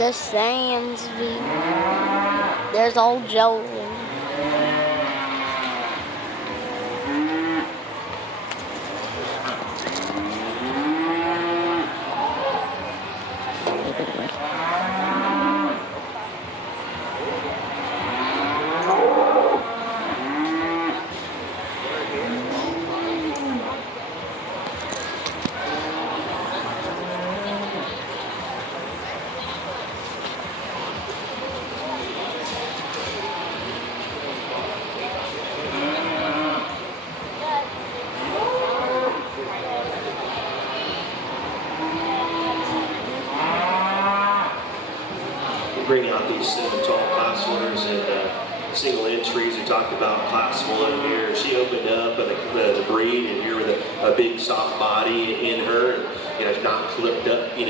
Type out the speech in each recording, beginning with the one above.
The Sands V. There's old Joe. Bring out these 7 tall class winners and single entries. We talked about class 1 here. She opened up the breed, and here with a big soft body in her, and, not clipped up, and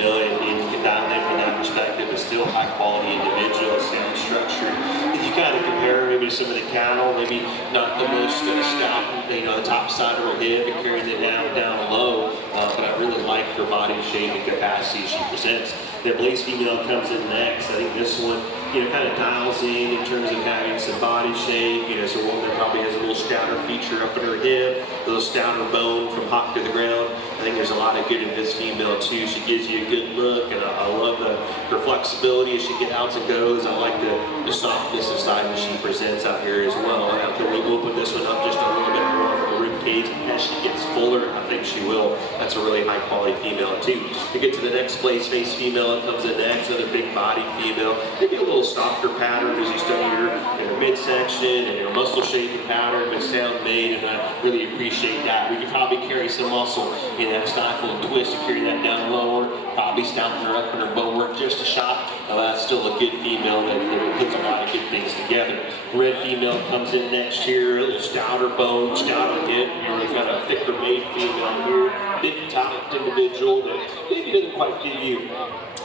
down there from that perspective, but still high quality individual, sound structure. If you kind of compare maybe to some of the cattle, maybe not the most stout, the top side of her head, but carrying it down low. But I really like her body shape and capacity she presents. The Blaze female comes in next. I think this one, kind of dials in terms of having some body shape. So one that probably has a little stouter feature up in her hip, a little stouter bone from hock to the ground. I think there's a lot of good in this female too. She gives you a good look, and I love her flexibility as she gets out and goes. I like the softness of side that she presents out here as well. And after we open this one up just a little bit more from the rib cage, as she gets fuller, I think she will. That's a really high quality female too. To get to the next Blaze face female, it comes in next, another big body female. Maybe a little softer pattern as you study your midsection and your muscle shaping pattern, but sound made, and I really appreciate that. We could probably carry some muscle in that stifle and twist and carry that down lower, probably stopping her up in her bone work just a shot. That's still a good female that puts a lot of good things together. Red female comes in next here, a little stouter bone, stouter hip, really kind of thicker made female here. Big topped individual that maybe doesn't quite give you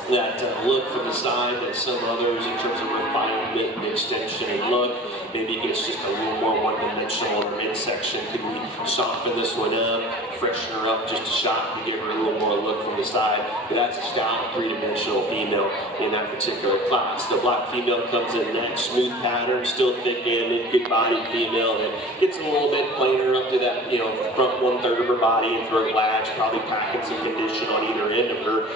that look from the side that some others in terms of refinement and extension and look. Maybe it gets just a little more one-dimensional in the midsection. Could we soften this one up, freshen her up just a shot to give her a little more look from the side? But that's a stout, three-dimensional female in that particular class. The black female comes in next, smooth pattern, still thick-ended, good-bodied female that gets a little bit plainer up to that, front 1/3 of her body and throat latch, probably packing some condition on either end of her.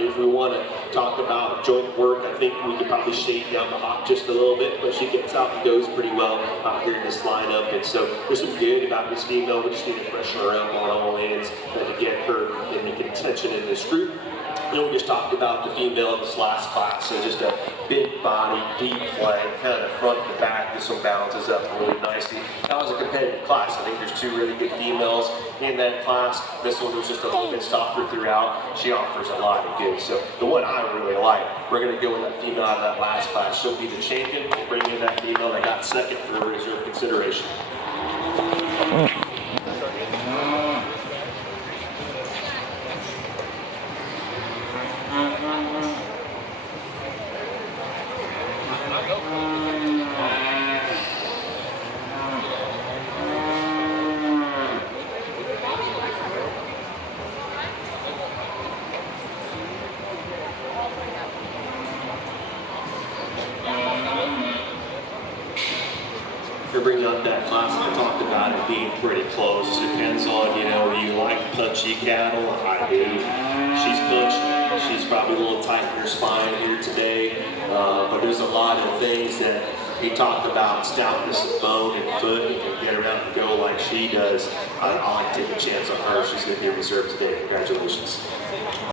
If we want to talk about joint work, I think we could probably shade down the hock just a little bit, but she gets out and goes pretty well here in this lineup. And so there's some good about this female. We just need to freshen her up on all ends to get her in contention in this group. Then we just talked about the female in this last class, so just a big body, deep flank, kind of front to back. This one balances up really nicely. That was a competitive class. I think there's 2 really good females in that class. This one was just a little bit softer throughout. She offers a lot of good. So the one I really like, we're going to go with that female out of that last class. She'll be the champion. We'll bring in that female that got second for reserve consideration. You're bringing up that class, I talked about it being pretty close. Depends on, you like punchy cattle. I do. She's punchy. She's probably a little tight in her spine here today. But there's a lot of things that he talked about, stoutness of bone and foot, and get her out and go like she does. I like to take a chance on her. She's going to be reserved today. Congratulations.